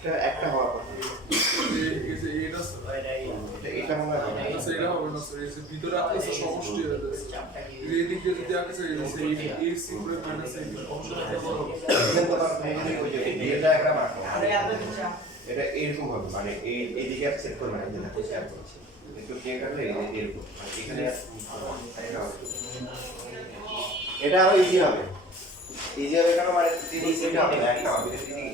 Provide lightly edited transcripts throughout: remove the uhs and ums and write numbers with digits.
এটা একটা হওয়ার কথা। এটা মনে হয় না। এটা হবে না স্যার, এই যে ভিতরে আছে সমষ্টি হয়ে যাচ্ছে। এই দিক দিয়ে যদি আছে এই যে AC করে মাইনাস এই অংশটা বড় হবে। এখানে তো আর এই যে ওই যে এটা একটা মার্ক। এটা এরকম হবে, মানে এই দিকে সেট করবে না, যেটা কোথায় আছে একটু কে কাটলে এরকম, মানে এখানে এটা আরো ইজি হবে। ইজি হবে কেন, মানে এটা হবে একটা হবে এদিকে।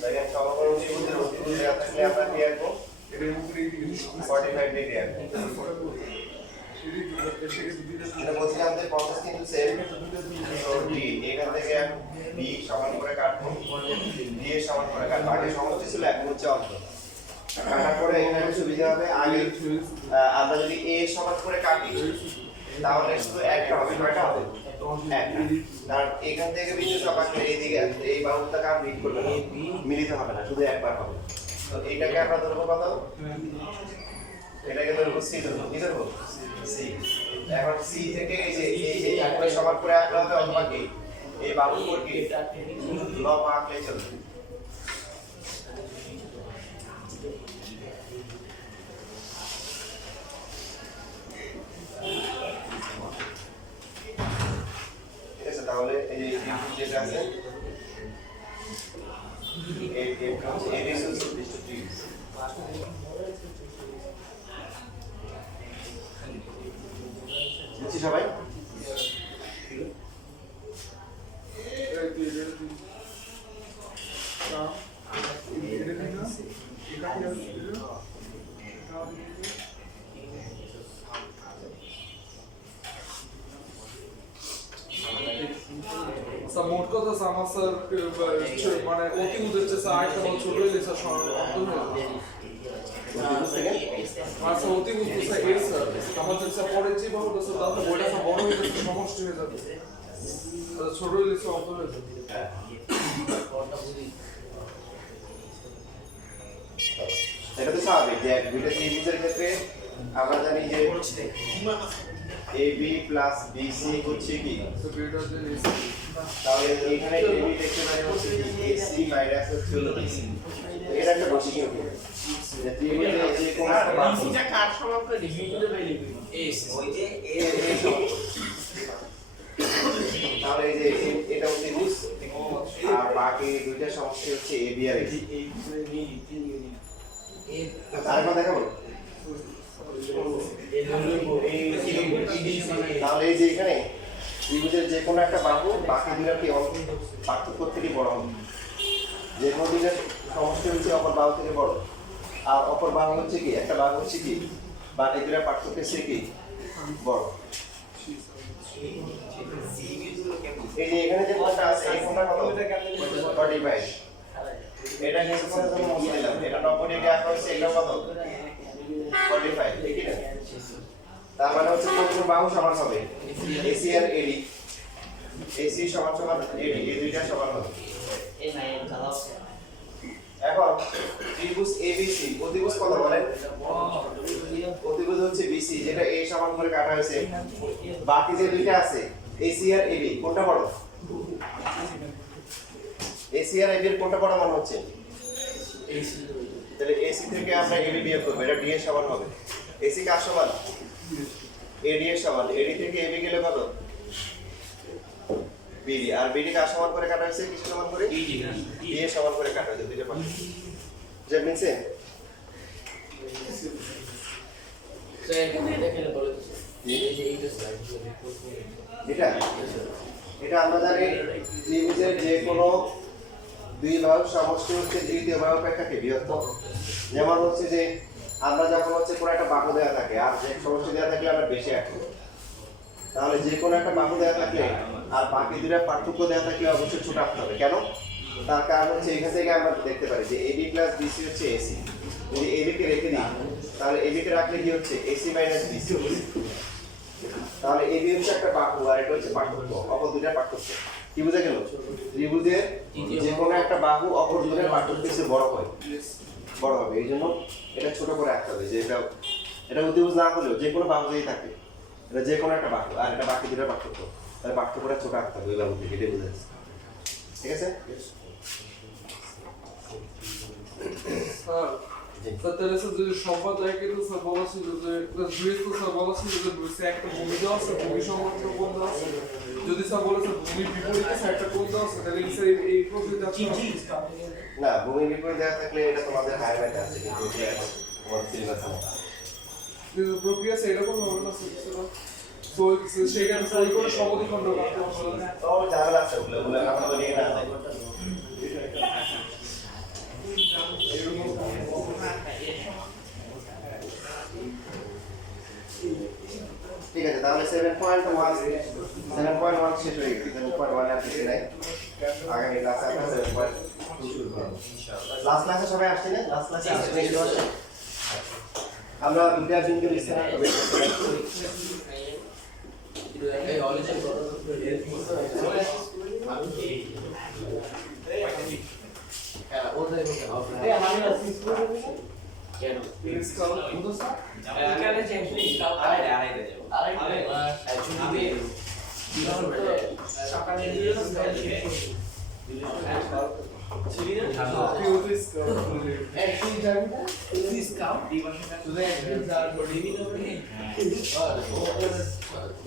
দেখেন সমকোণ ত্রিভুজের অতিভুজ দেওয়া থাকলে আমরা কি আঁকবো? 45 ডিগ্রি আঁকবো। এটা বলছিলাম যে 50 কিন্তু সেম ডি, এখান থেকে বি সমান করে কাটবো, ডি এর সমান করে কাটবো। আগে সমষ্টি ছিল, এখন হচ্ছে অন্তর। কাটার পরে এখানে সুবিধা হবে, আগে আমরা যদি এ সমান করে কাটি তাহলে শুধু একটা হবে, কয়টা হবে? একটা। কারণ এখান থেকে বিন্দু সমান এইদিকে এই বাহুটা কার মিট করবে না, মিলিত হবে না, শুধু একবার হবে। তো এটাকে আমরা ধরবো কত? এটাকে ধরবো সি, ধরবো কি ধরবো? সি। এখন সি থেকে এই একটা সমান করে আঁকলে হবে অথবা কি এই বাহুর উপর কি লম্ব আঁকলে চলবে। ঠিক আছে, তাহলে এই যেটা আছে বুঝছি সবাই? মোট কথা আমার স্যার মানে অতিভুজের যে আরেকটা বল ছোট হয়ে গেছে অন্তর হয়ে আচ্ছা অতিভুজ তো স্যার এই স্যার আমাদের স্যার পরে যে বাহু তো স্যার তাহলে বইটা সব বড় হয়ে যাচ্ছে, সমষ্টি হয়ে যাবে, ছোট হয়ে গেছে অন্তর হয়ে যাবে। এটা তো স্বাভাবিক যে দুইটা ত্রিভুজের ক্ষেত্রে আমরা জানি যে AB প্লাস BC হচ্ছে কি, তাহলে এখানে AB দেখতে পারি হচ্ছে কি AC মাইনাস হচ্ছে BC। এটা একটা বসি কি হবে যে ত্রিভুজের যে কোন একটা বাহু BC টা কার সমান করে ডিগ্রি দিতে পারি AC ওই যে A সমান, তাহলে এই যে এটা হচ্ছে ত্রিভুজ আর বাকি দুইটা সমষ্টি হচ্ছে AB আর AC। আরেকবার দেখাবো, তাহলে এই যে এখানে ত্রিভুজের যে কোনো একটা বাহু বাকি দুইটার কি পার্থক্য থেকে বড় হবে, যে কোনো দুইটার সমষ্টি হচ্ছে অপর বাহু থেকে বড়, আর অপর বাহু হচ্ছে কি একটা বাহু হচ্ছে কি বাকি দুইটার পার্থক্যের থেকে কি বড়। এই যে এখানে যে কোণটা আছে এই কোণটা কত? 45। এটা কিন্তু কোণের জন্য মুছে দিলাম, এটা 90 ডিগ্রি আঁকা হয়েছে, এটা কত? 45, ঠিক না? তার মানে হচ্ছে কোন বাহু সমান হবে AC আর AD, AC সমান সমান AD, এই দুইটা সমান হবে। এখন ত্রিভুজ ABC, অতিভুজ কত বলেন? অতিভুজ হচ্ছে BC, যেটা A সমান করে কাটা হয়েছে। বাকি যে দুইটা আছে AC আর AB, কোনটা বড়? AC আর AB এর কোনটা বড় মনে হচ্ছে? AC। তাহলে AC থেকে আমরা AB বিয়োগ করব, এটা D এর সমান হবে। AC কার সমান? AD এর সমান। AD থেকে AB গেলে কত? BD। আর BD কার সমান করে কাটা হয়েছে? কিসের সমান করে? D এর সমান করে কাটা হয়েছে দুইটা পাশে। যে মিনছে এটা আমরা জানি ত্রিভুজের যে কোনো দুই বাহুর সমষ্টি হচ্ছে তৃতীয় বাহু অপেক্ষাকে বৃহত্তর। যেমন হচ্ছে যে আমরা যখন হচ্ছে কোনো একটা বাহু দেওয়া থাকে আর যে সমষ্টি দেওয়া থাকলে আমরা বেশি আঁকবো, তাহলে যে কোনো একটা বাহু দেওয়া থাকলে আর বাকি দুইটা পার্থক্য দেওয়া থাকলে অবশ্যই ছোট আঁকতে হবে। কেন? তার কারণ হচ্ছে এখান থেকে আমরা দেখতে পারি যে AB প্লাস BC হচ্ছে AC। যদি AB কে রেখে দিই তাহলে AB কে রাখলে কি হচ্ছে AC মাইনাস BC। তাহলে AB হচ্ছে একটা বাহু আর এটা হচ্ছে পার্থক্য, অপর দুইটার পার্থক্য। কি বোঝা গেল? ত্রিভুজের যে কোনো একটা বাহু অপর দুইটার পার্থক্য চেয়ে বড় হয়, বড় হবে। এই জন্য এটা ছোট করে রাখতে হবে যে এটা অতিভুজ না হলেও যে কোনো বাহুতেই থাকে, এটা যে কোনো একটা বাহু আর এটা বাকি দুটার পার্থক্য, তাহলে পার্থক্যটা ছোট রাখতে হবে ওই বাহু থেকে, এটাই বোঝা যাচ্ছে। ঠিক আছে? স্যার স্যার তাহলে স্যার যদি সম্পদ একই তো স্যার বলা ছিল যে দুই তো স্যার বলা ছিল যে দুইতে একটা ভূমি দেওয়া আছে, ভূমি সংলগ্ন কোণ দেওয়া আছে। যদি স্যার বলে স্যার ভূমির বিপরীতে স্যার একটা কোণ দেওয়া আছে, তাহলে স্যার এই প্রক্রিয়া না, ভূমি বিপরীত দেওয়া থাকলে এটা তোমাদের হায়ার ম্যাথে আছে, কিন্তু এটা এখন তোমাদের সিলেবাসে না। প্রক্রিয়া আছে এরকম হবে না স্যার। তো সেখানে স্যার ওই করে সমদ্বিখণ্ড কাটতে হবে। তো ঝামেলা আছে ওগুলো আমরা তো নিয়ে না যাই। ঠিক আছে, তাহলে 7.1 শেষ হয়ে গেছে। 7.1 আর কিছু নাই। আগামী ক্লাসে আমরা 7.2 শুরু করব ইনশাআল্লাহ। লাস্ট ক্লাসে সবাই আসছে না? লাস্ট ক্লাসে আসছে আমরা দুটো বিন্দু লিখতে হবে।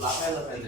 লাফায় লাফায়